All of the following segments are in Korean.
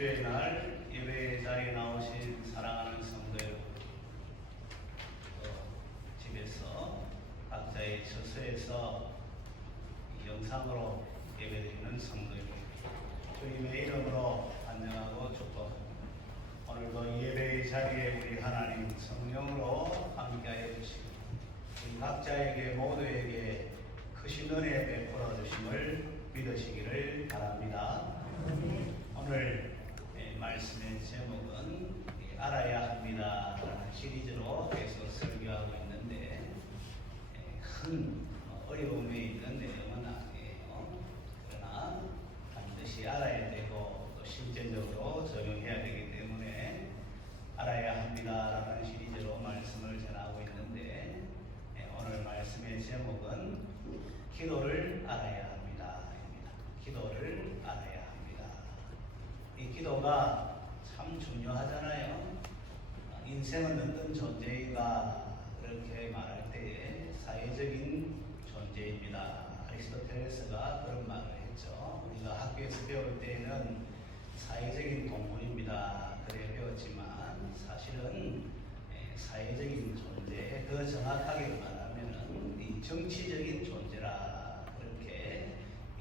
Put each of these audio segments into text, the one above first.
주의 날 예배 자리에 나오신 사랑하는 성도 여러분, 집에서 각자의 처소에서 영상으로 예배드리는 성도 여러분, 주님의 이름으로 안녕하고 축복합니다. 오늘도 예배의 자리에 우리 하나님 성령으로 함께하여 주시고 우리 각자에게 모두에게 크신 은혜 베풀어 주심을 믿으시기를 바랍니다. 오늘 말씀의 제목은 알아야 합니다 라는 시리즈로 계속 설교하고 있는데 큰 어려움에 있는 내용은 아니에요. 그러나 반드시 알아야 되고 또 실제적으로 적용해야 되기 때문에 알아야 합니다 라는 시리즈로 말씀을 전하고 있는데 오늘 말씀의 제목은 기도를 알아야 합니다. 기도를 알아야 합니다. 이 기도가 참 중요하잖아요. 인생은 어떤 존재인가 이렇게 말할 때에 사회적인 존재입니다. 아리스토텔레스가 그런 말을 했죠. 우리가 학교에서 배울 때에는 사회적인 동물입니다. 그래 배웠지만 사실은 사회적인 존재, 더 정확하게 말하면 이 정치적인 존재라 그렇게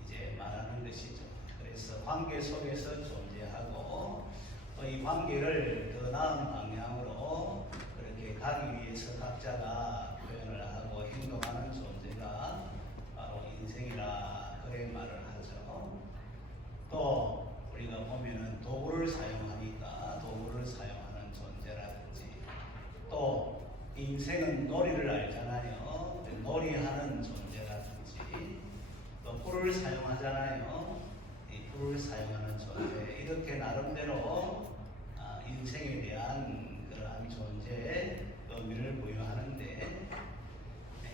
이제 말하는 것이죠. 그래서 관계 속에서 존재하고 또 이 관계를 더 나은 방향으로 그렇게 가기 위해서 각자가 표현을 하고 행동하는 존재가 바로 인생이라 그래 말을 하죠. 또 우리가 보면은 도구를 사용하니까 도구를 사용하는 존재라든지 또 인생은 놀이를 알잖아요. 놀이하는 존재라든지 또 불을 사용하잖아요. 이 불을 사용하는 존재 이렇게 나름대로 인생에 대한 그러한 존재의 의미를 부여하는데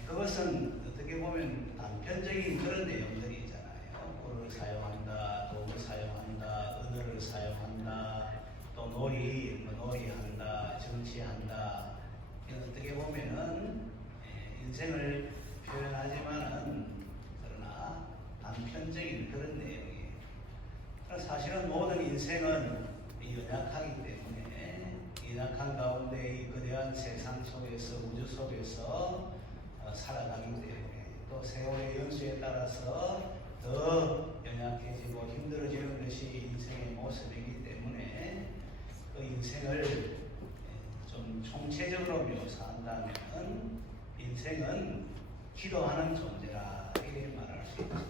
그것은 어떻게 보면 단편적인 그런 내용들이잖아요. 불을 사용한다, 도구를 사용한다, 언어를 사용한다, 또 놀이한다, 정치한다. 어떻게 보면은 인생을 표현하지만은 그러나 단편적인 그런 내용이에요. 사실은 모든 인생은 연약하기 때문에 연약한 가운데 이 거대한 세상 속에서 우주 속에서 살아가기 때문에 또 세월의 연수에 따라서 더 연약해지고 힘들어지는 것이 인생의 모습이기 때문에 그 인생을 좀 총체적으로 묘사한다면 인생은 기도하는 존재라 이렇게 말할 수 있죠.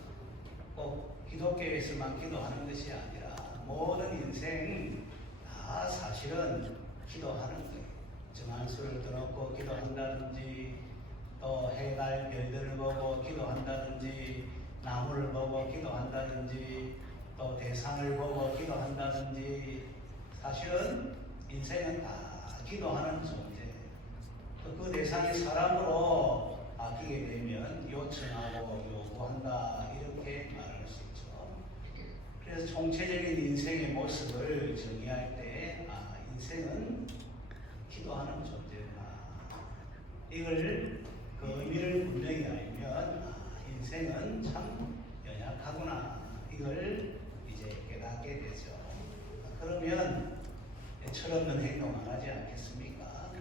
꼭 기독교에서만 기도하는 것이 아니라 모든 인생 다 사실은 기도하는 거예요. 정한수를 떠놓고 기도한다든지 또 해달 별들을 보고 기도한다든지 나무를 보고 기도한다든지 또 대상을 보고 기도한다든지 사실은 인생은 다 기도하는 존재예요. 그 대상이 사람으로 바뀌게 되면 요청하고 요구한다 이렇게 말할 수 있죠. 그래서 총체적인 인생의 모습을 정의할 때 인생은 기도하는 존재구나. 이걸 그 의미를 분명히 알면 인생은 참 연약하구나. 이걸 이제 깨닫게 되죠. 그러면 철없는 행동 안 하지 않겠습니까?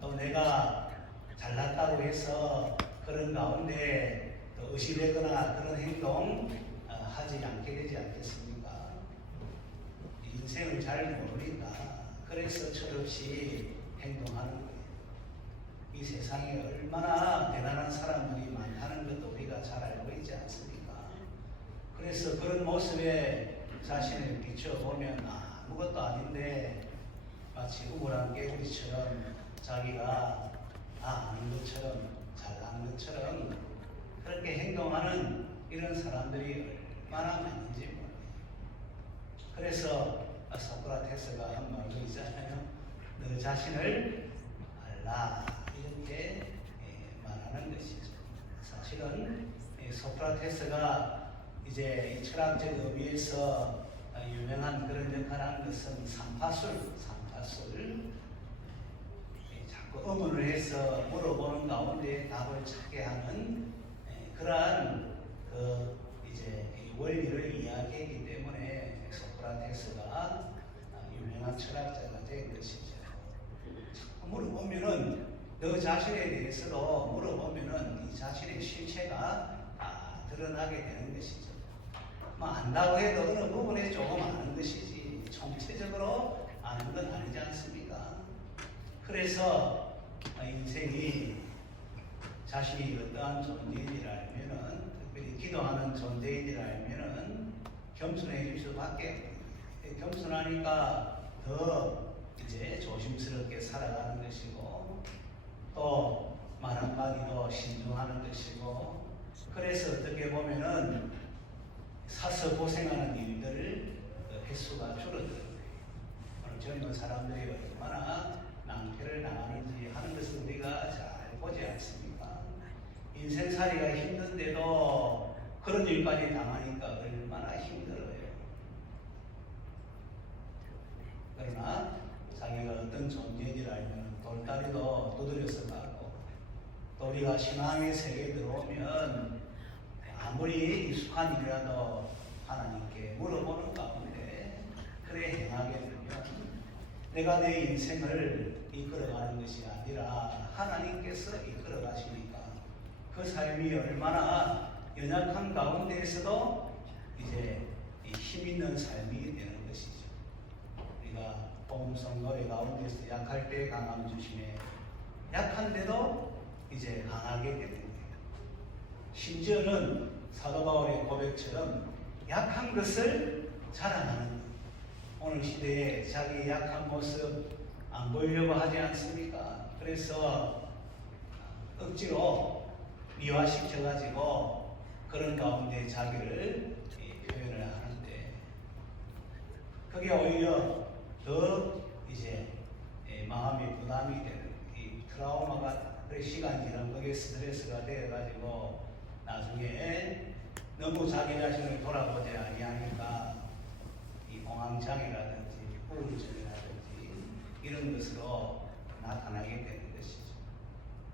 또 내가 잘났다고 해서 그런 가운데 또 의심되거나 그런 행동 하지 않게 되지 않겠습니까? 인생을 잘 모르니까 그래서 철없이 행동하는 거예요. 이 세상에 얼마나 대단한 사람들이 많다는 것도 우리가 잘 알고 있지 않습니까? 그래서 그런 모습에 자신을 비춰보면 아무것도 아닌데 마치 우물안 개구리처럼 자기가 아는 것처럼 잘난 것처럼 그렇게 행동하는 이런 사람들이 얼마나 많은지 모르겠어요. 그래서 소크라테스가 한 말도 있잖아요. 너 자신을 알라 이렇게 말하는 것이죠. 사실은 소크라테스가 이제 이 철학적 의미에서 유명한 그런 역할을 한 것은 삼파술 자꾸 의문을 해서 물어보는 가운데 답을 찾게 하는 그러한 그 이제 원리를 이야기했기 때문에 소크라테스가 너 자신에 대해서도 물어보면은 이 자신의 실체가 다 드러나게 되는 것이죠. 뭐 안다고 해도 어느 부분에 조금 아는 것이지 총체적으로 아는 건 아니지 않습니까? 그래서 인생이 자신이 어떠한 존재인지를 알면은, 특별히 기도하는 존재인지를 알면은 겸손해질 수밖에 없어요. 겸손하니까 더 이제 조심스럽게 살아가는 것이고, 또 말 한마디도 신중하는 것이고, 그래서 어떻게 보면은 사서 고생하는 일들을 횟수가 줄어들어요. 오늘 젊은 사람들이 얼마나 낭패를 당하는지 하는 것을 우리가 잘 보지 않습니까? 인생살이가 힘든데도 그런 일까지 당하니까 얼마나 힘들어요. 그러나 자기가 어떤 존재인지를 알면 돌다리도 두드려서 가고, 또 우리가 신앙의 세계에 들어오면 아무리 익숙한 일이라도 하나님께 물어보는 가운데 그래 행하게 되면 내가 내 인생을 이끌어가는 것이 아니라 하나님께서 이끌어 가시니까 그 삶이 얼마나 연약한 가운데에서도 이제 힘 있는 삶이 되는 것이죠. 우리가 복음성 노래 가운데서 약할 때 강함 주시네, 약한데도 이제 강하게 되는 거예요. 심지어는 사도 바울의 고백처럼 약한 것을 자랑하는 거예요. 오늘 시대에 자기 약한 모습 안 보이려고 하지 않습니까? 그래서 억지로 미화시켜가지고 그런 가운데 자기를 표현을 하는데, 그게 오히려 더 이제 마음이 부담이 되는, 이 트라우마가 시간이 지나면 그게 스트레스가 되어가지고 나중에 너무 자기 자신을 돌아보지 아니하니까 이 공황장애라든지 우울증이라든지 이런 것으로 나타나게 되는 것이죠.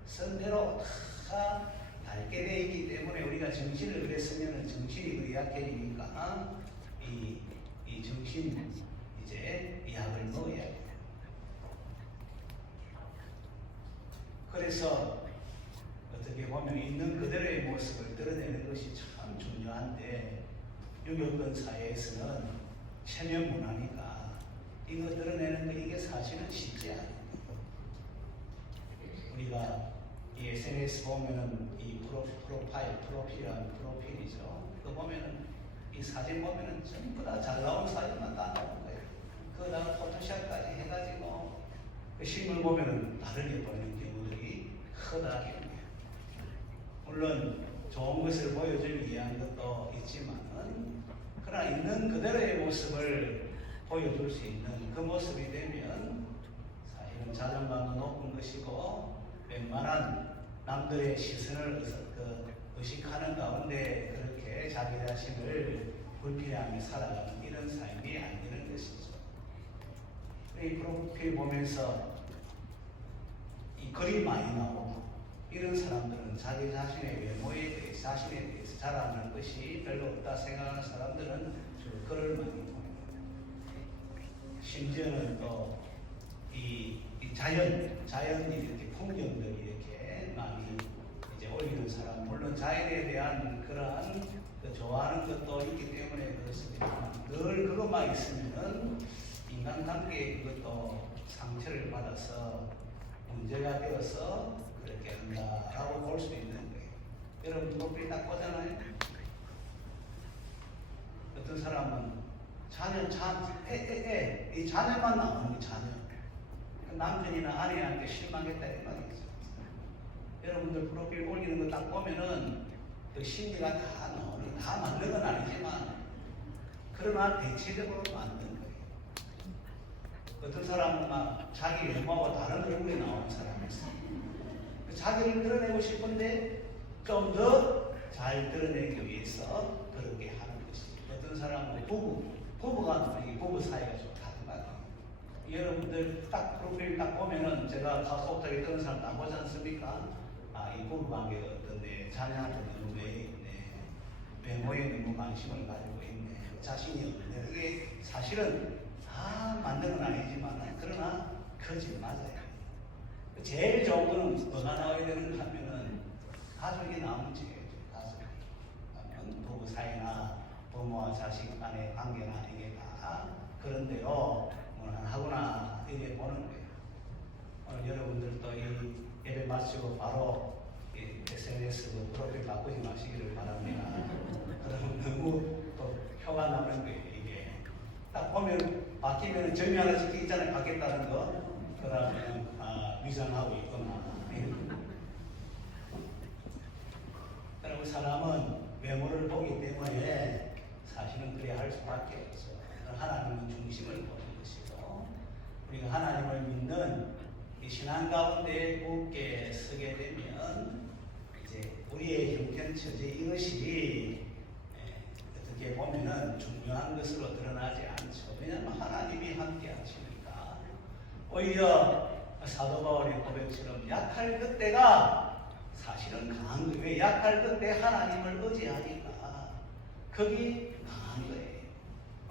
선대로 다 닳게 되어 있기 때문에 우리가 정신을 그랬으면 정신이 그 약해지니까 이 정신 이제 약을 먹어야 돼요. 그래서 어떻게 보면 있는 그대로의 모습을 드러내는 것이 참 중요한데, 유교권 사회에서는 체면 문화니까 이거 드러내는 거 이게 사실은 쉽지 않아요. 우리가 이 SNS 보면은 이 프로필이란 프로필이죠. 그거 보면은 이 사진 보면은 전부 다 잘 나온 사진만 다 나오는 거예요. 그거다가 포토샵까지 해가지고 그 실물 보면은 다르게 보이는 경우들이 허다하게 있네요. 물론 좋은 것을 보여주기 위한 것도 있지만은, 그러나 있는 그대로의 모습을 보여줄 수 있는 그 모습이 되면 사실은 자존감도 높은 것이고, 웬만한 남들의 시선을 의식하는 가운데 그렇게 자기 자신을 불필요하게 살아가는 이런 삶이 아니는 것이죠. 이 프로필 보면서 이 글이 많이 나오고 이런 사람들은 자기 자신의 외모에 대해서, 자신에 대해서 자랑하는 것이 별로 없다 생각하는 사람들은 글을 많이 봅니다. 심지어는 또 이 자연이 이렇게 풍경들이 이렇게 많이 이제 올리는 사람, 물론 자연에 대한 그러한 좋아하는 것도 있기 때문에 그렇습니다. 늘 그것만 있으면은 인간관계에 그것도 상처를 받아서 문제가 되어서 그렇게 한다라고 볼 수 있는 거예요. 여러분 프로필 딱 보잖아요. 어떤 사람은 이 자녀만 나오는 거예요. 자녀. 남편이나 아내한테 실망했다 이 말이죠. 여러분들 프로필 올리는 거 딱 보면은 그 심리가 다 나오는, 다 맞는 건 아니지만 그러나 대체적으로 맞는 거예요. 어떤 사람은 막 자기 외모하고 다른 얼굴이 나오는 사람이 있어요. 자기를 드러내고 싶은데 좀 더 잘 드러내기 위해서 그렇게 하는 것이. 어떤 사람은 부부 사이가 좀 다른 것 같아요. 여러분들 딱 프로필 딱 보면은, 제가 가속하게 그런 사람 안 보지 않습니까? 이 부부 관계가 어떤데, 자녀한테 너무 왜 있네, 외모에 너무 관심을 가지고 있네, 자신이 없네. 그게 사실은 다 맞는 건 아니지만 그러나 거짓 맞아요. 제일 좋은 거는 뭐가 나와야 되는가 하면은 가족이 나오면 제일 가족이. 그러면 부부 사이나 부모와 자식 간의 관계나 이게 다 그런데요. 무난하구나 이렇게 보는 거예요. 오늘 여러분들도 이 예배 마치고 바로 SNS 프로필 바꾸지 마시기를 바랍니다. 그러면 너무 또 표가 나는 거예요. 이게 딱 보면 바뀌면 점이 하나 적혀 있잖아요. 바뀌었다는 거. 그러면 위장하고 있구나. 그리고 사람은 외모를 보기 때문에 사실은 그래야 할 수밖에 없어요. 하나님은 중심을 보는 것이고 우리가 하나님을 믿는 이 신앙 가운데 굳게 서게 되면 이제 우리의 형편처지 이것이 어떻게 보면은 중요한 것으로 드러나지 않죠. 왜냐하면 하나님이 함께 하시니까. 오히려 사도 바울의 고백처럼 약할 그때가 사실은 강한 거예요. 왜 약할 그때 하나님을 의지하니까 거기 강한 거예요.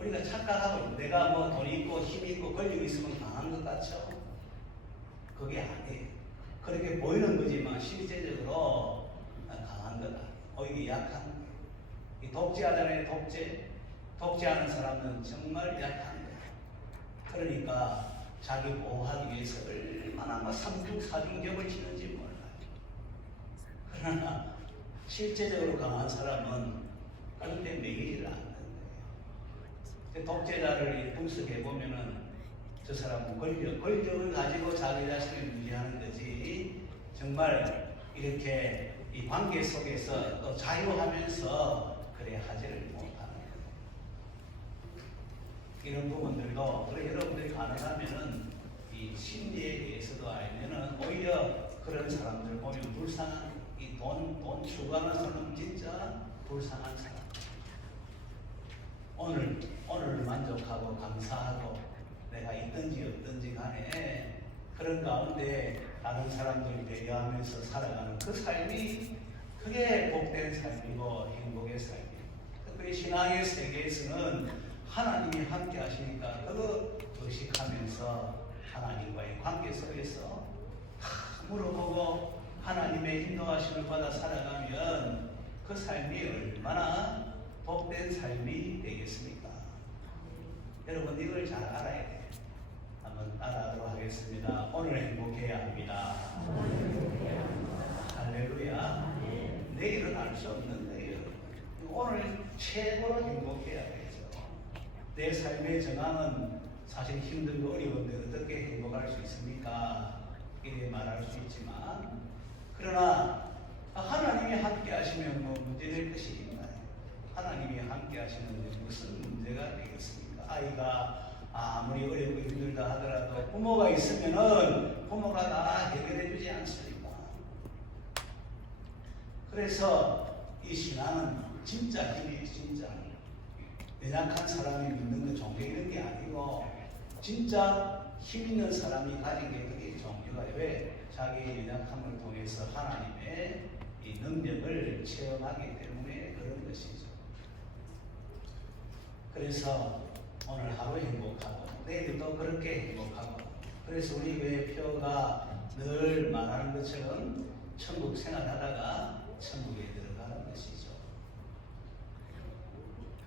우리가 착각하고 내가 뭐 돈 있고 힘 있고 권력 있으면 강한 것 같죠? 그게 아니에요. 그렇게 보이는 거지만 실제적으로 강한 거다. 오히려 약한 거예요. 이 독재하잖아요. 독재하는 사람은 정말 약한 거예요. 그러니까 자기 보호하기 위해서 얼마나 삼중사중격을 치는지 몰라요. 그러나 실제적으로 강한 사람은 그런데 매이지를 않는 거예요. 독재자를 분석해 보면은 저 사람은 권력을 가지고 자기 자신을 유지하는 거지 정말 이렇게 이 관계 속에서 또 자유하면서 그래 하지를 못하는 거예요. 이런 부분들도 그래 여러분들이 가능하면은 이 심리에 대해서도 알면은 오히려 그런 사람들 보면 불쌍한 이 돈 추구하는 사람은 진짜 불쌍한 사람. 오늘 만족하고 감사하고 내가 있든지 없든지 간에 그런 가운데 다른 사람들 배려하면서 살아가는 그 삶이 그게 복된 삶이고 행복의 삶이고 특별히 신앙의 세계에서는 하나님이 함께 하시니까 그거 의식하면서 하나님과의 관계 속에서 물어보고 하나님의 인도하심을 받아 살아가면 그 삶이 얼마나 복된 삶이 되겠습니까? 여러분 이걸 잘 알아야 돼요. 한번 따라하도록 하겠습니다. 오늘 행복해야 합니다. 할렐루야. 내일은 알 수 없는데 오늘 최고로 행복해야 되죠. 내 삶의 전황은 사실 힘들고 어려운데 어떻게 행복할 수 있습니까? 이렇게 말할 수 있지만 그러나 하나님이 함께 하시면 뭐 문제될 것이 있나요? 하나님이 함께 하시는데 무슨 문제가 되겠습니까? 아이가 아무리 어렵고 힘들다 하더라도 부모가 있으면은 부모가 다 해결해 주지 않습니까? 그래서 이 신앙은 진짜 힘이 진짜 연약한 사람이 믿는 건 종교 이런 게 아니고 진짜 힘 있는 사람이 가진 게 그게 종교가 왜 자기의 연약함을 통해서 하나님의 이 능력을 체험하기 때문에 그런 것이죠. 그래서 오늘 하루 행복하고 내일도 그렇게 행복하고 그래서 우리 교회 표가 늘 말하는 것처럼 천국 생활하다가 천국에 들어가는 것이죠.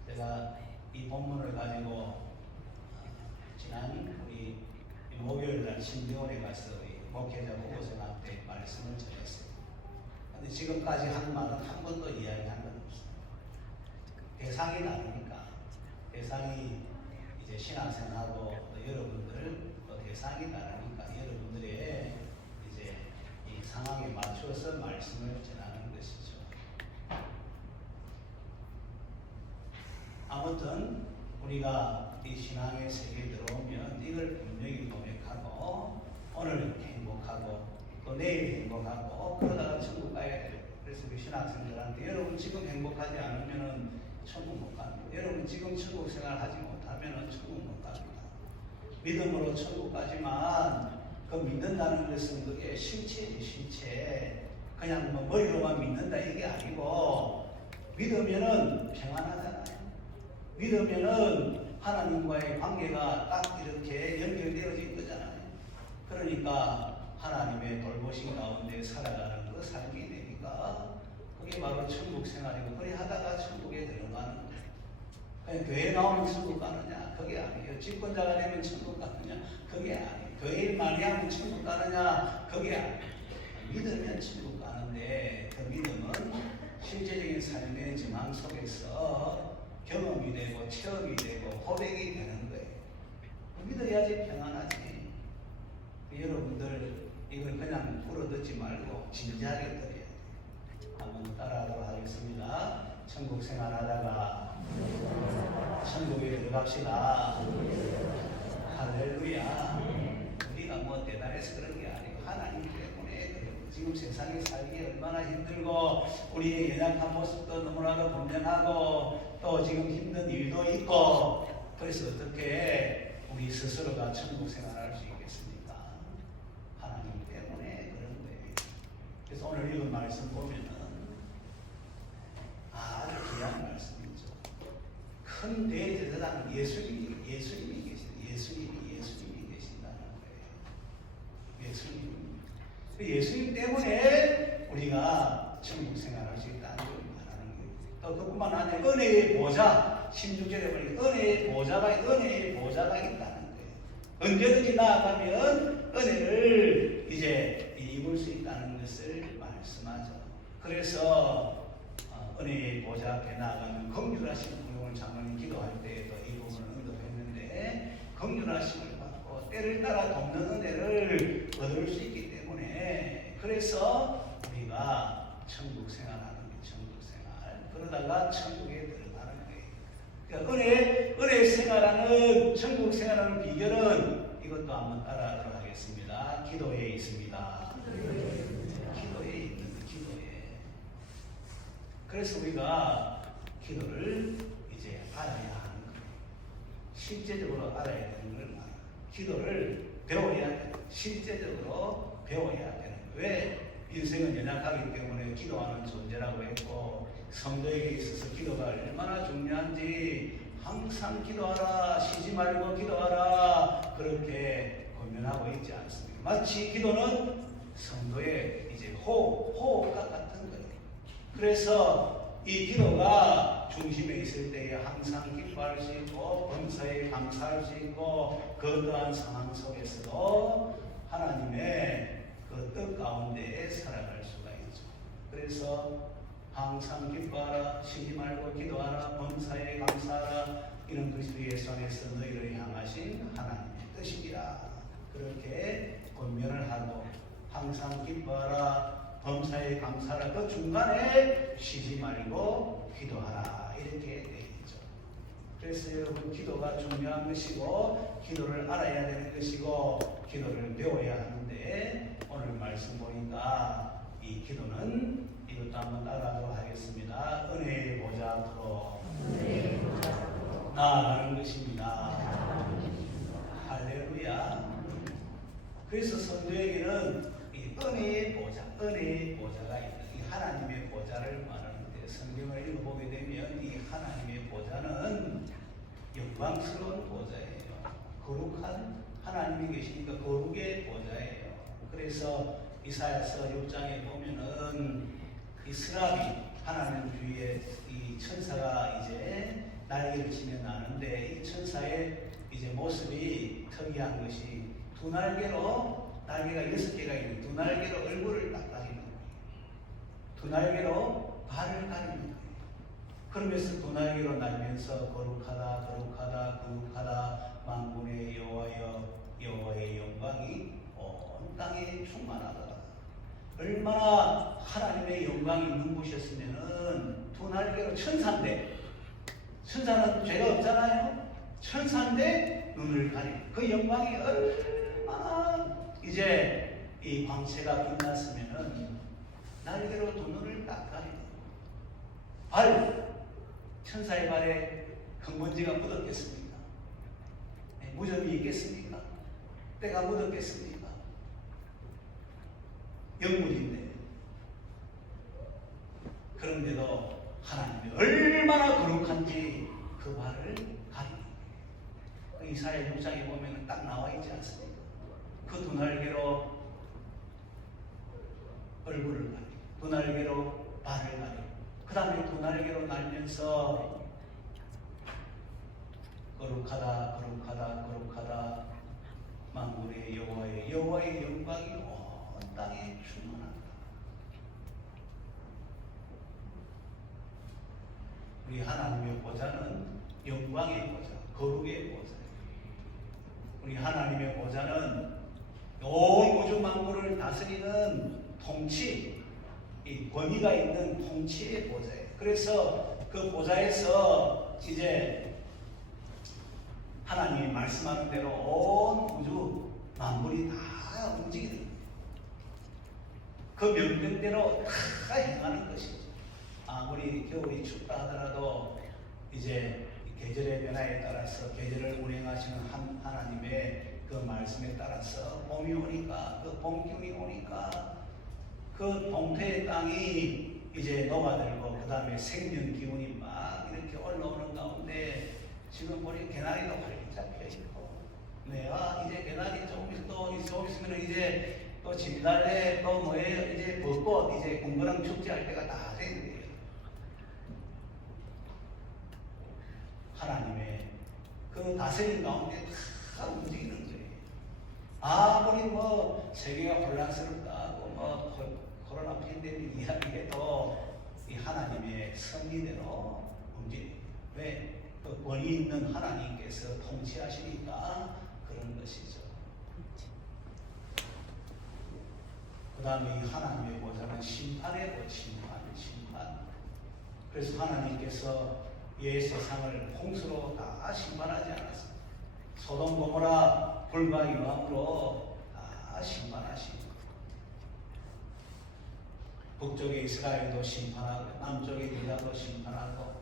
제가 이 본문을 가지고 지난 우리 목요일날 신병원에 가서 목회자 보고서한테 말씀을 전했어요. 근데 지금까지 한 말은 한 번도 이야기한 건 없어요. 대상이 다르니까 대상이 이제 신앙생활하고 또 여러분들 또 대상이 다르니까 여러분들의 이제 이 상황에 맞춰서 말씀을 전하는 것이죠. 아무튼 우리가 이 신앙의 세계에 들어오면 이걸 분명히 고백하고 오늘 행복하고 또 내일 행복하고 그러다가 천국 가야 돼요. 그래서 우리 신학생들한테 여러분 지금 행복하지 않으면은 천국 못 갑니다. 여러분 지금 천국 생활 하지 못하면은 천국 못 갑니다. 믿음으로 천국 가지만 그 믿는다는 것은 그게 실체지 실체. 그냥 뭐 머리로만 믿는다 이게 아니고 믿으면은 평안하잖아요. 믿으면은 하나님과의 관계가 딱 이렇게 연결되어진 거잖아요. 그러니까 하나님의 돌보신 가운데 살아가는 그 삶이 되니까 그게 바로 천국 생활이고, 그래 하다가 천국에 들어가는 거예요. 그냥 교회 나오면 천국 가느냐? 그게 아니에요. 집권자가 되면 천국 가느냐? 그게 아니에요. 교회 많이 하면 천국 가느냐? 그게 아니에요. 믿으면 천국 가는데, 그 믿음은 실제적인 삶의 증황 속에서 경험이 되고 체험이 되고 고백이 되는 거예요. 믿어야지 평안하지. 여러분들 이걸 그냥 풀어듣지 말고 진지하게 들어야 돼요. 한번 따라하도록 하겠습니다. 천국 생활하다가 천국에 들어갑시다. 할렐루야. 우리가 뭐 대단해서 그런 게 아니고 하나님 때문에 그래요. 지금 세상에 살기 얼마나 힘들고 우리의 연약한 모습도 너무나도 분명하고 또 지금 힘든 일도 있고, 그래서 어떻게 우리 스스로가 천국 생활할 수 있겠습니까? 하나님 때문에 그런 거예요. 그래서 오늘 읽은 말씀 보면은 아주 귀한 말씀이죠. 큰 대제사장 예수님이 계신다는 거예요. 예수님 때문에 우리가 천국 생활할 수 있다는 걸 말하는 거예요. 또 그뿐만 아니라 은혜의 보좌, 16절에 보니까 은혜의 보좌가 있다는 거예요. 언제든지 나아가면 은혜를 이제 입을 수 있다는 것을 말씀하죠. 그래서 은혜의 보좌 앞에 나아가면 긍휼하신 분, 오늘 장로님 기도할 때에도 이 부분을 언급했는데, 긍휼하심을 받고 때를 따라 돕는 은혜를 얻을 수 있기 때문에, 그래서 우리가 천국 생활하는 게 천국 생활, 그러다가 천국에 들어가는 거예요. 그러니까 은혜 생활하는, 천국 생활하는 비결은 이것도 한번 따라하도록 하겠습니다. 기도에 있습니다. 기도에 있는 거, 기도에. 그래서 우리가 기도를 이제 알아야 하는 거예요. 실제적으로 알아야 되는 걸 말해요. 기도를 배워야 돼요. 실제적으로 배워야 되는 거예요. 왜? 인생은 연약하기 때문에 기도하는 존재라고 했고, 성도에게 있어서 기도가 얼마나 중요한지 항상 기도하라, 쉬지 말고 기도하라, 그렇게 권면하고 있지 않습니까? 마치 기도는 성도의 이제 호흡과 같은 거예요. 그래서 이 기도가 중심에 있을 때에 항상 기뻐할 수 있고 범사에 감사할 수 있고, 그 또한 상황 속에서도 하나님의 그 뜻 가운데에 살아갈 수가 있죠. 그래서 항상 기뻐하라, 쉬지 말고 기도하라, 범사에 감사하라, 이런 것이 예수 안에서 너희를 향하신 하나님의 뜻이라, 그렇게 권면을 하고, 항상 기뻐하라, 범사에 감사하라, 그 중간에 쉬지 말고 기도하라, 이렇게 되어 있죠. 그래서 여러분, 기도가 중요한 것이고 기도를 알아야 되는 것이고 기도를 배워야 하는데, 오늘 말씀 보니까 이 기도는 이것도 한번 따라하도록 하겠습니다. 은혜의 보좌 앞으로 나아가는 것입니다. 할렐루야. 그래서 성도에게는 이 은혜의 보좌가 있다. 이 하나님의 보좌를 말하는데, 성경을 읽어보게 되면 이 하나님의 보좌는 영광스러운 보좌예요. 거룩한 하나님이 계시니까 거룩의 보좌예요. 그래서 이사야서 6장에 보면은 이 스라비, 하나님 주위에 이 천사가 이제 날개를 치며 나는데, 이 천사의 이제 모습이 특이한 것이 두 날개로, 날개가 6개가 있는 두 날개로 얼굴을 딱 가리는 거예요. 두 날개로 발을 가리는 거예요. 그러면서 두 날개로 날면서 거룩하다, 거룩하다, 거룩하다, 만군의 여호와의 영광이 온 땅에 충만하더라. 얼마나 하나님의 영광이 눈부셨으면은, 두 날개로 천사인데, 천사는 죄가 없잖아요. 천사인데 눈을 가리는 그 영광이 얼마나 이제 이 광채가 빛났으면은 날개로 두 눈을 딱 가리는 발, 천사의 발에 흙먼지가 묻었겠습니까? 무좀이 있겠습니까? 때가 묻었겠습니까? 영물인데. 그런데도 하나님이 얼마나 거룩한지 그 발을 가리는 거예요. 이사야 6장에 보면 딱 나와 있지 않습니까? 그 두 날개로 얼굴을 가리고 두 날개로 발을 가리고 그 다음에 두 날개로 날면서 거룩하다 거룩하다 거룩하다 만군의 여호와의 영광이 온 땅에 충만한다. 우리 하나님의 보좌는 영광의 보좌, 거룩의 보좌. 우리 하나님의 보좌는 온 우주 만물을 다스리는 통치, 이 권위가 있는 통치의 보좌예요. 그래서 그 보좌에서 이제 하나님이 말씀하는 대로 온 우주 만물이 다 움직이는 그 명령대로 다 행하는 것이죠. 아무리 겨울이 춥다 하더라도 이제 계절의 변화에 따라서 계절을 운행하시는 하나님의 그 말씀에 따라서 봄이 오니까 그 봄기운이 오니까 그 동태의 땅이 이제 녹아들고 그 다음에 생명 기운이 막 이렇게 올라오는 가운데 지금 보니 개나리도 활짝 펴있고 내가 이제 개나리 조금 있으면 이제 또 진달래 또 뭐예요 이제 벚꽃 이제 공부랑 축제할 때가 다 되는데요. 하나님의 그 다스림 가운데 다 움직이는 거예요. 아무리 뭐 세계가 혼란스럽다고 뭐 코로나 팬데믹 이야기해도 이 하나님의 섭리대로 움직여요. 왜? 그 권위 있는 하나님께서 통치하시니까 그런 것이죠. 그 다음에 이 하나님의 보좌는 심판의 보 심판. 그래서 하나님께서 이 세상을 홍수로 다 심판하지 않았습니다. 소돔 고모라 불과 유황으로 다 심판하시고 북쪽에 이스라엘도 심판하고 남쪽에 유다도 심판하고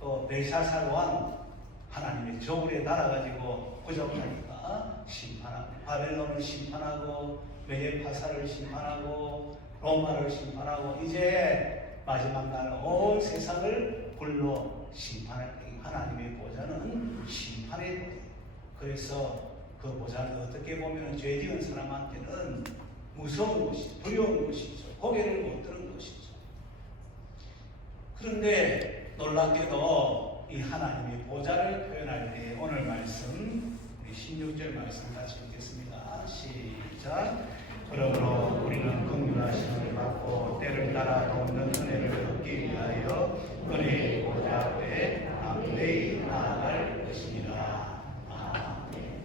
또 벨사살 왕 하나님의 저울에 달아가지고 부족하니까 심판하고 바벨론을 심판하고 메데파사를 심판하고 로마를 심판하고 이제 마지막 날 온 세상을 불러 심판할 때 하나님의 보좌는 심판의 보좌. 그래서 그 보좌는 어떻게 보면 죄 지은 사람한테는 무서운 것이죠. 두려운 것이죠. 고개를 못 드는 것이죠. 그런데 놀랍게도 이 하나님의 보좌를 표현할 때 오늘 말씀 우리 16절 말씀 같이 읽겠습니다. 시작. 그러므로 우리는 긍휼하심을 받고 때를 따라 돕는 은혜를 얻기 위하여 은혜의 보좌 앞에 담대히 나아갈 것이니라. 아멘.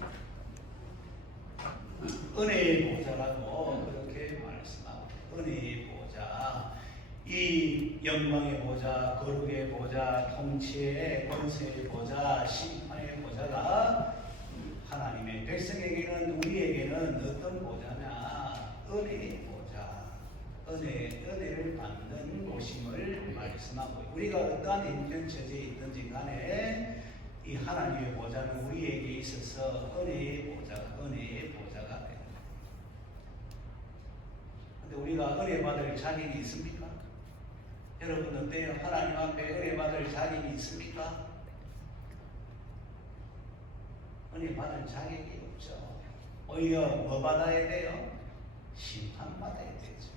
은혜의 보좌라고 그렇게 말씀하고 은혜의 보좌, 이 영광의 보좌, 거룩의 보좌, 통치의 권세의 보좌, 심판의 보좌가 하나님의 백성에게는 우리에게는 어떤 보좌냐? 은혜의 보좌, 은혜를 받는 곳임을 말씀하고 우리가 어떠한 힘든 처지에 있든지 간에 이 하나님의 보좌는 우리에게 있어서 은혜의 보좌가 됩니다. 근데 우리가 은혜 받을 자격이 있습니까? 여러분 어때요? 하나님 앞에 은혜 받을 자격이 있습니까? 은혜 받을 자격이 없죠. 오히려 뭐 받아야 돼요? 심판받아야 되죠.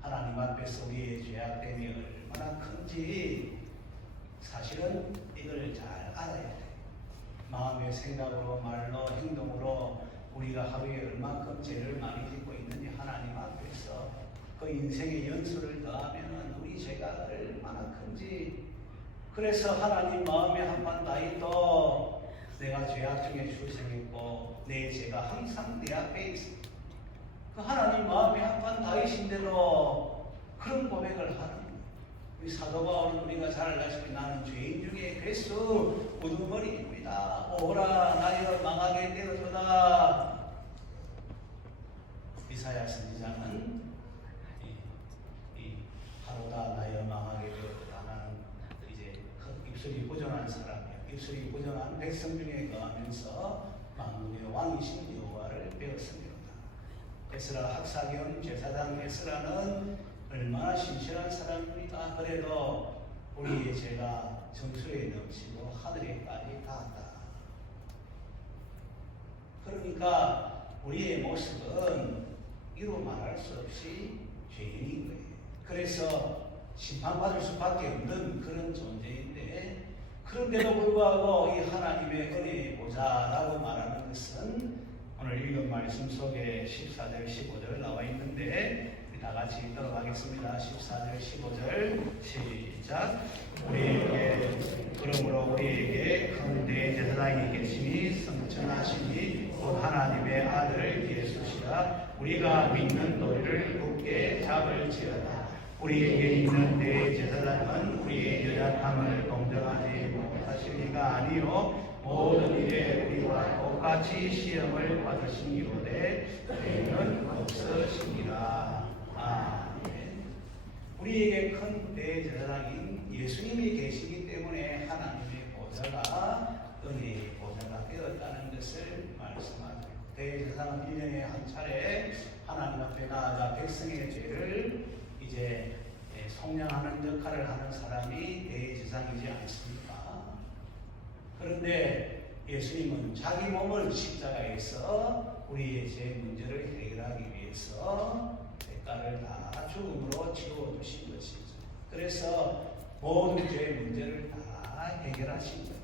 하나님 앞에서 우리의 죄악됨이 얼마나 큰지 사실은 이걸 잘 알아야 돼요. 마음의 생각으로 말로 행동으로 우리가 하루에 얼마큼 죄를 많이 짓고 있는지 하나님 앞에서 그 인생의 연수를 더하면 우리 죄가 얼마나 큰지. 그래서 하나님 마음에 한판 다해도 내가 죄악 중에 출생했고 내 죄가 항상 내 앞에 있습니다. 그 하나님 마음에 한판 다이신대로 그런 고백을 하는 우리 사도 바울은 우리가 잘 알다시피 나는 죄인 중에 괴수 우두머리입니다. 오라 나여 망하게 되어서다. 이사야 선지자는 하루다 나여 망하게 되어서다. 나는 이제 입술이 부정한 사람이야. 입술이 부정한 백성 중에 거하면서 만군의 왕이신 여호와를 배웠습니다. 에스라 학사경 제사장 에스라는 얼마나 신실한 사람입니까? 그래도 우리의 죄가 정수에 넘치고 하늘에까지 닿았다. 그러니까 우리의 모습은 이로 말할 수 없이 죄인인 거예요. 그래서 심판받을 수밖에 없는 그런 존재인데, 그런데도 불구하고 이 하나님의 은혜의 보좌라고 말하는 것은 오늘 읽은 말씀 속에 14절 15절 나와 있는데, 우리 다 같이 읽도록 하겠습니다. 14절 15절 시작. 그러므로 우리에게 큰 대제사장이 계시니 성천하시니 곧 하나님의 아들 예수시라. 우리가 믿는 도리를 굳게 잡을지어다. 우리에게 있는 대제사장은 우리의 연약함을 동정하지 못하실 리가 아니요 모든 일에 우리와 똑같이 시험을 받으시기로되 죄는 없으시니라. 아멘. 우리에게 큰 대제사장인 예수님이 계시기 때문에 하나님의 보좌가 은혜의 보좌가 되었다는 것을 말씀하죠. 대제사장은 1년에 한 차례 하나님 앞에 나아가 백성의 죄를 이제 속량하는 역할을 하는 사람이 대제사장이지 않습니까? 그런데 예수님은 자기 몸을 십자가에서 우리의 죄 문제를 해결하기 위해서 대가를 다 죽음으로 치루어 주신 것이죠. 그래서 모든 죄의 문제를 다 해결하신 거예요.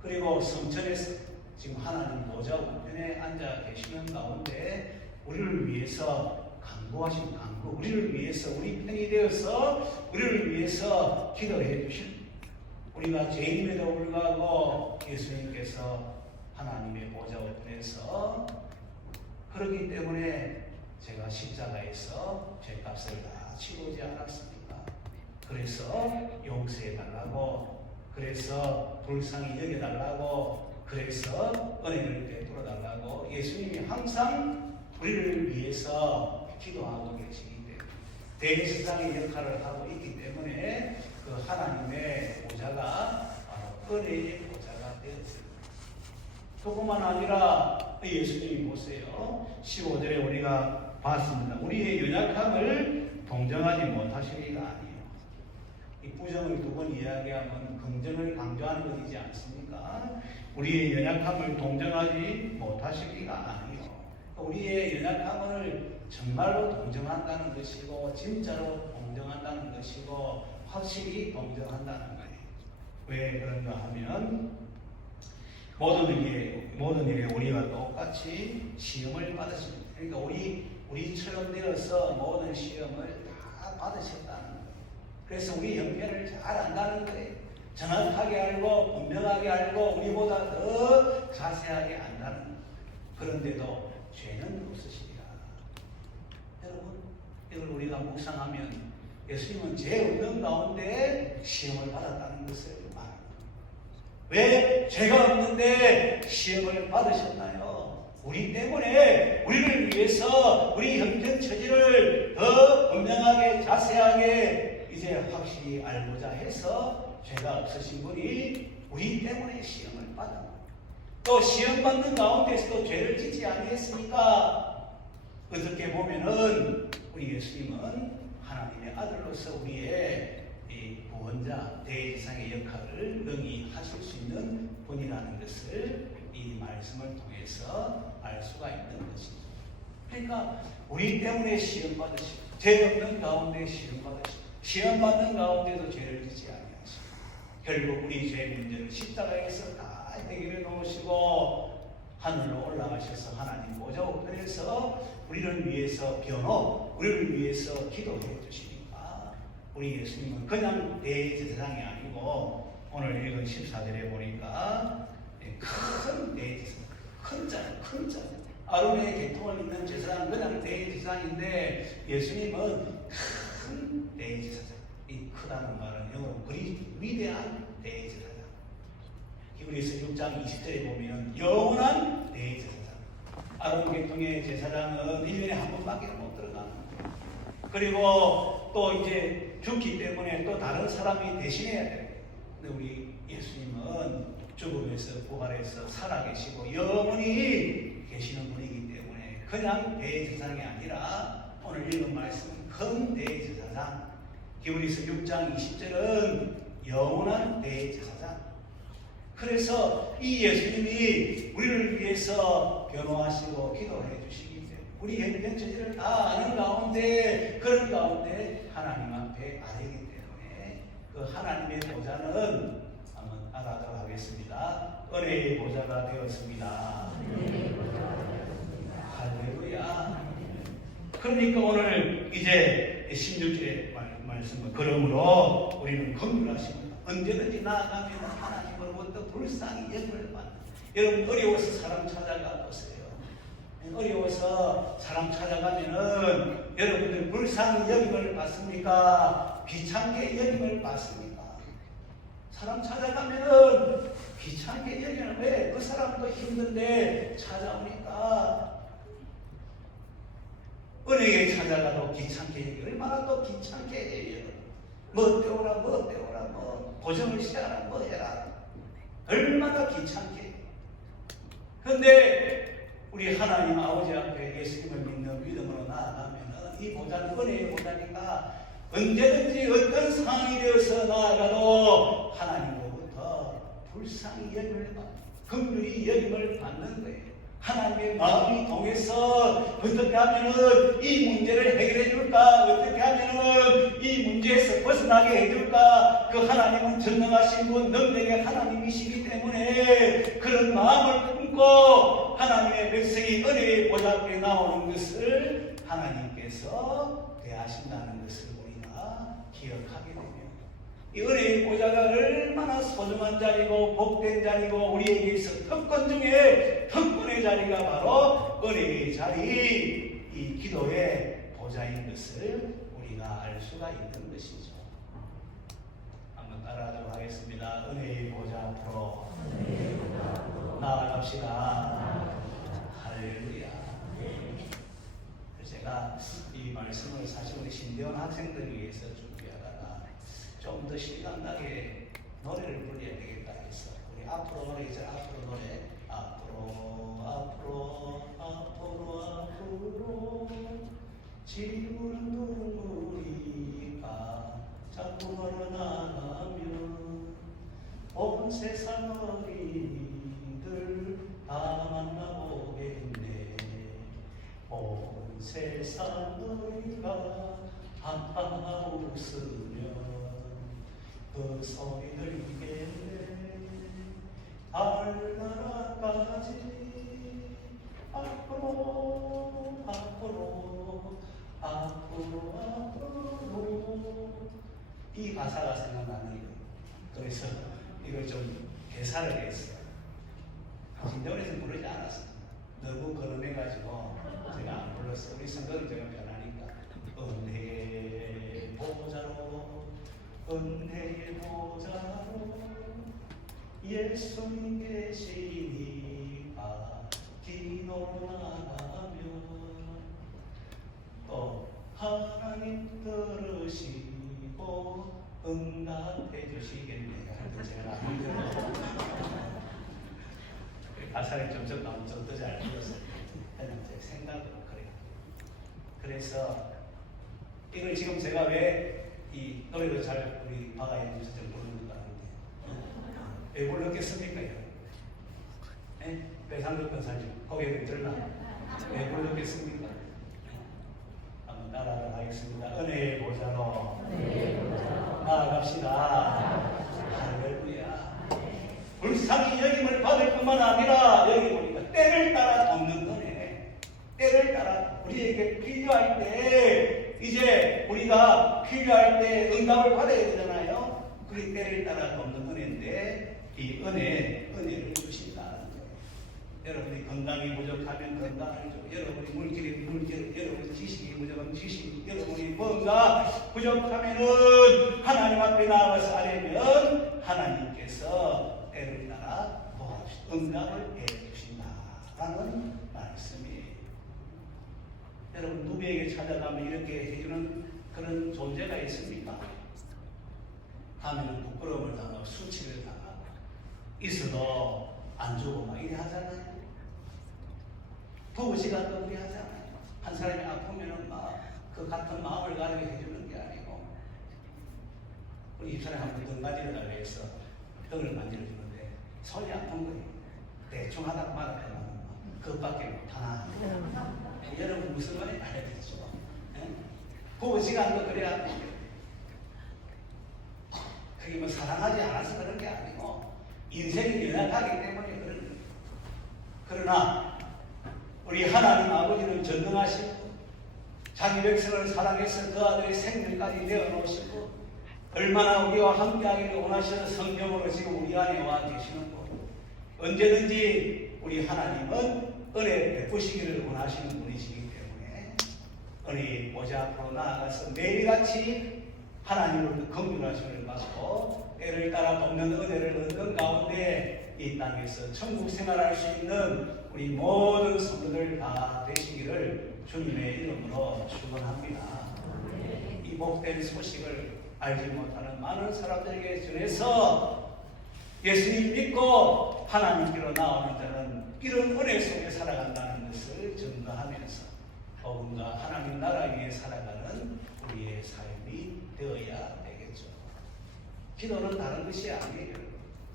그리고 성전에서 지금 하나님 보좌 우편에 앉아 계시는 가운데 우리를 위해서 간구하신 간구, 우리를 위해서 우리 편이 되어서 우리를 위해서 기도해 주신, 우리가 죄인임에도 불구하고 예수님께서 하나님의 보좌 우편에서, 그렇기 때문에 제가 십자가에서 죄값을 다 치르지 않았습니까? 그래서 용서해 달라고, 그래서 불쌍히 여겨 달라고, 그래서 은혜를 베풀어 달라고 예수님이 항상 우리를 위해서 기도하고 계시기 때문에, 대제사장의 역할을 하고 있기 때문에 그 하나님의 보좌가 바로 은혜의 보좌가 되었습니다. 그뿐만 아니라 예수님이 보세요. 15절에 우리가 봤습니다. 우리의 연약함을 동정하지 못하실 리가 아니에요. 이 부정을 두 번 이야기하면 긍정을 강조하는 것이지 않습니까? 우리의 연약함을 동정하지 못하실 리가 아니에요. 우리의 연약함을 정말로 동정한다는 것이고, 진짜로 동정한다는 것이고, 확실히 동정한다는 거예요. 왜 그런가 하면 모든 일에 우리가 똑같이 시험을 받으십니다. 그러니까 우리처럼 되어서 모든 시험을 다 받으셨다는 거예요. 그래서 우리 형편을 잘 안다는 거예요. 정확하게 알고 분명하게 알고 우리보다 더 자세하게 안다는 거예요. 그런데도 죄는 없으시리라. 여러분, 이걸 우리가 묵상하면 예수님은 죄 없는 가운데 시험을 받았다는 것을 말합니다. 왜 죄가 없는데 시험을 받으셨나요? 우리 때문에, 우리를 위해서 우리 형편 처지를 더 분명하게 자세하게 이제 확실히 알고자 해서 죄가 없으신 분이 우리 때문에 시험을 받아. 또 시험 받는 가운데서도 죄를 짓지 아니했습니까? 어떻게 보면은 우리 예수님은 하나님의 아들로서 우리의 이 구원자, 대제사장의 역할을 능히 하실 수 있는 분이라는 것을 이 말씀을 통해서 알 수가 있는 것입니다. 그러니까 우리 때문에 시험 받으시고, 죄 없는 가운데 시험 받으시고, 시험 받는 가운데도 죄를 짓지 아니하시고, 결국 우리 죄 문제를 십자가에서 다 해결해 놓으시고 하늘로 올라가셔서 하나님 보좌 우편에서 우리를 위해서 변호, 우리를 위해서 기도해 주시니까 우리 예수님은 그냥 대제사장이 아니고, 오늘 읽은 14절에 보니까 큰 대제사장, 큰 자, 아론의 계통을 잇는 제사장은 그냥 대제사장인데 예수님은 큰 대제사장. 이 크다는 말은 영어로 위대한 대제사장. 히브리서 6장 20절에 보면 영원한 대제사장. 아론 계통의 제사장은 1년에 한 번밖에 못 들어가는 거예요. 그리고 또 이제 죽기 때문에 또 다른 사람이 대신해야 돼요. 근데 우리 예수님은 죽음에서 부활해서 살아계시고 영원히 계시는 분이기 때문에 그냥 대제사장이 아니라 오늘 읽은 말씀은 큰 대제사장. 히브리서 6장 20절은 영원한 대제사장. 그래서 이 예수님이 우리를 위해서 변호하시고 기도해 주시기 때문에 우리 연병처지를 다 아는 가운데 그런 가운데 하나님 앞에 아래이기 때문에 그 하나님의 보좌는 한번 알아가도록 하겠습니다. 은혜의 보좌가 되었습니다. 할렐루야. 그러니까 오늘 이제 16절의 말씀은 그러므로 우리는 긍휼하십니다. 언제든지 나아가면 하나님으로부터 불쌍히 여김을 받는. 여러분 어려워서 사람 찾아가 보세요. 어려워서 사람 찾아가면은 여러분들 불쌍히 여김을 받습니까? 귀찮게 여김을 받습니까? 사람 찾아가면은 귀찮게 여기는 왜? 그 사람도 힘든데 찾아오니까. 은혜에 찾아가도 귀찮게 얘기, 얼마나 또 귀찮게 얘기해요. 뭐 때우라, 뭐 고정을 시하라, 뭐 해라. 얼마나 귀찮게. 그런데 우리 하나님 아버지 앞에 예수님을 믿는 믿음으로 나아가면 이 보좌는 은혜의 보좌니까 언제든지 어떤 상황이 되어서 나아가도 하나님으로부터 불쌍히 여김을 받는, 긍휼히 여김을 받는 거예요. 하나님의 마음이 동해서 어떻게 하면은 이 문제를 해결해 줄까? 어떻게 하면은 이 문제에서 벗어나게 해줄까? 그 하나님은 전능하신 분, 능력의 하나님이시기 때문에 그런 마음을 품고 하나님의 백성이 은혜의 보좌 앞에 나오는 것을 하나님께서 대하신다는 것을 우리가 기억하게 됩니다. 이 은혜의 보좌가 얼마나 소중한 자리고 복된 자리고 우리에게 있어 특권 중에 특권의 자리가 바로 은혜의 자리, 이 기도의 보좌인 것을 우리가 알 수가 있는 것이죠. 한번 따라하도록 하겠습니다. 은혜의 보좌 앞으로 나아갑시다. 할렐루야. 제가 이 말씀을 사실 우리 신대원 학생들 위해서 준비하다가 좀 더 신나게 노래를 불러야 되겠다 해서 우리 앞으로 노래 이제 앞으로 노래 앞으로 지구는 눈물이가 자꾸 걸어나가면 온 세상 어린이들 다 만나보겠네. 온 세상 어린이가 하하 웃으면 그 소리 들리겠네. 하늘나라까지 앞으로 이 가사가 생각나는 거예요. 그래서 이걸 좀 개사를 했어요. 신대원에서 부르지 않았어요. 너무 거론해가지고 제가 안 불렀어요. 우리 성도는 제가 변하니까 은혜의 보좌로 예수님 계시니까 기도 나가면 또 하나님 들으시고 응답해 주시겠네요. 제가 가사를 점점 나오면 저도 잘 불렀어요. 그냥 제 생각으로 그래요. 그래서 이걸 지금 제가 왜 이 노래도 잘 우리 박아연 주셔서 부르는 거 아닌데 왜 불렀겠습니까? 네? 배상도 권사님 고개를 들나? 왜 불렀겠습니까? 한번 따라하도록 하겠습니다. 은혜의 보좌로 나아갑시다. 할렐루야. 불쌍히 여김을 받을 뿐만 아니라 여기 보니까 때를 따라 돕는 은혜, 때를 따라 우리에게 필요할 때 이제 우리가 필요할 때 응답을 받아야 되잖아요. 그게 때를 따라 돕는 은혜인데 이 은혜를 주신다는 거예요. 여러분이 건강이 부족하면 건강을 줘. 여러분이 물질이 여러분이 지식이 부족하면 지식이, 여러분이 뭔가 부족하면은 하나님 앞에 나와서 아뢰면 하나님께서 때를 따라 도와주시고 응답을 해주신다라는 말씀이에요. 여러분 누구에게 찾아가면 이렇게 해주는 그런 존재가 있습니까? 하면은 부끄러움을 당하고 수치를 당하고 있어도 안 주고 막 이래 하잖아요. 부부시간도 그래 하잖아요. 한 사람이 아프면은 막 그 같은 마음을 가지고 해주는 게 아니고 우리 집사람이 한번 등 가지러 달라 해서 등을 만들어주는데 손이 아픈 거예요. 대충 하다가 말아가면 그것밖에 못하나. 여러분 무슨 말인지 알겠죠? 부부지간도 그래야 안 돼요. 그게 뭐 사랑하지 않아서 그런 게 아니고 인생이 연약하기 때문에 그런 거예요. 그러나 우리 하나님 아버지는 전능하시고 자기 백성을 사랑해서 그 아들의 생명까지 내어놓으시고 얼마나 우리와 함께하기를 원하시는 성경으로 지금 우리 안에 와 계시는 거. 언제든지 우리 하나님은 은혜 베푸시기를 원하시는 분이시기 때문에 은혜의 보좌 앞으로 나아가서 매일같이 하나님으로부터 긍휼하심을 받고 때를 따라 돕는 은혜를 얻는 가운데 이 땅에서 천국 생활할 수 있는 우리 모든 성도들 다 되시기를 주님의 이름으로 축원합니다. 이 복된 소식을 알지 못하는 많은 사람들에게 전해서 예수님 믿고 하나님께로 나오는 자는 이런 은혜 속에 살아간다는 것을 증거하면서 더군가 하나님 나라 위에 살아가는 우리의 삶이 되어야 되겠죠. 기도는 다른 것이 아니에요.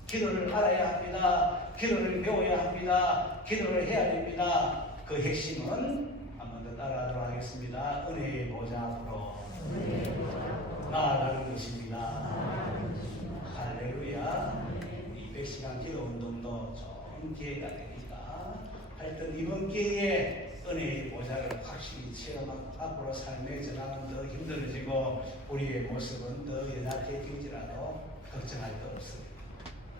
기도를 알아야 합니다. 기도를 배워야 합니다. 기도를 해야 됩니다. 그 핵심은 한 번 더 따라하도록 하겠습니다. 은혜의 보좌 앞으로 나아가는 것입니다. 할렐루야. 200시간 기도 운동도 좋은 기회가 되니까 하여튼 이번 기회에 은혜의 보좌를 확실히 체험하고 앞으로 삶의 전환은 더 힘들어지고 우리의 모습은 더 연약해질지라도 걱정할 것 없습니다.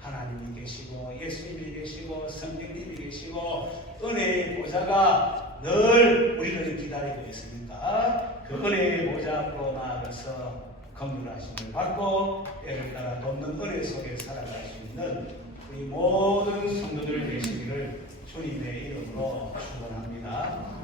하나님이 계시고 예수님이 계시고 성령님이 계시고 은혜의 보좌가 늘 우리를 기다리고 있으니까 그 은혜의 보좌 앞으로 나아가서 긍휼하심을 받고 때를 따라 돕는 은혜 속에 살아갈 수 있는 우리 모든 성도들 되시기를 주님의 이름으로 축원합니다.